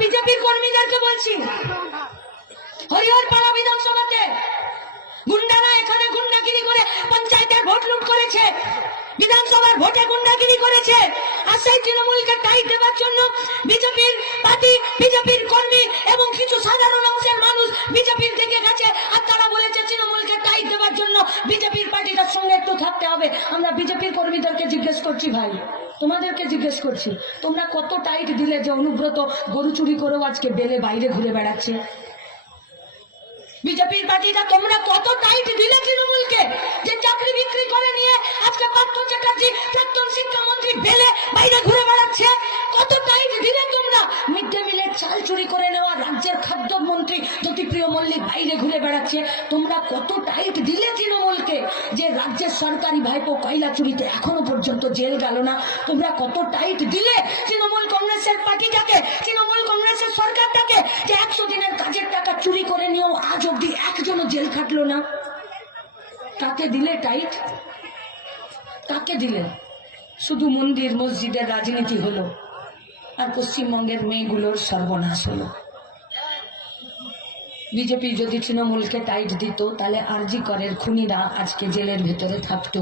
বিজেপির কর্মীদেরকে বলছি, হরিহরপাড়া বিধানসভাতে গুন্ডারা এখানে গুন্ডাগিরি করে পঞ্চায়েতের ভোট লুট করেছে, বিধানসভার ভোটে গুন্ডাগিরি করেছে। আর সেই তৃণমূলকে টাইট দেওয়ার জন্য বিজেপির পার্টি, বিজেপির কর্মী এবং কিছু সাধারণ অংশের মানুষ বিজেপির দিকে গেছে। আর তারা বলেছে তৃণমূলকে টাইট দেওয়ার জন্য বিজেপির পার্টিটার সঙ্গে একটু থাকতে হবে। আমরা বিজেপির কর্মীদেরকে জিজ্ঞেস করছি, ভাই তোমাদেরকে জিজ্ঞেস করছি, তোমরা কত টাইট দিলে যে অনুব্রত গরু চুরি করেও আজকে বেলে বাইরে ঘুরে বেড়াচ্ছে? বিজেপির পার্টিটা তোমরা কত টাইট দিলে তৃণমূলকে, যে চাকরি বিক্রি করে নিয়ে আজকে পার্থ চ্যাটার্জি প্রাক্তন শিক্ষামন্ত্রী বেলে বাইরে ঘুরে বেড়াচ্ছে? কত টাইট দিলে তোমরা? মিড ডে মিলের চাল চুরি করে নেওয়া রাজ্যের খাদ্যমন্ত্রী জ্যোতিপ্রিয় মল্লিক বাইরে ঘুরে বেড়াচ্ছে। তোমরা কত টাইট দিলে তৃণমূলকে, যে রাজ্যের সরকারি ভাইপো কয়লা চুরিতে এখনো পর্যন্ত জেল গেল না? তোমরা কত টাইট দিলে তৃণমূল কংগ্রেসের পার্টিটাকে, তৃণমূল কংগ্রেসের সরকারটাকে, যে 100 দিনের কাজের টাকা চুরি করে নিয়েও আজ অব্দি একজনও জেল খাটলো না? কাকে দিলে টাইট? কাকে দিলে? শুধু মন্দির মসজিদের রাজনীতি হলো আর পশ্চিমবঙ্গের মেয়েগুলোর সর্বনাশ হলো। বিজেপি যদি তৃণমূলকে টাইট দিত তাহলে আরজি করের খুনিরা আজকে জেলের ভেতরে থাকতো।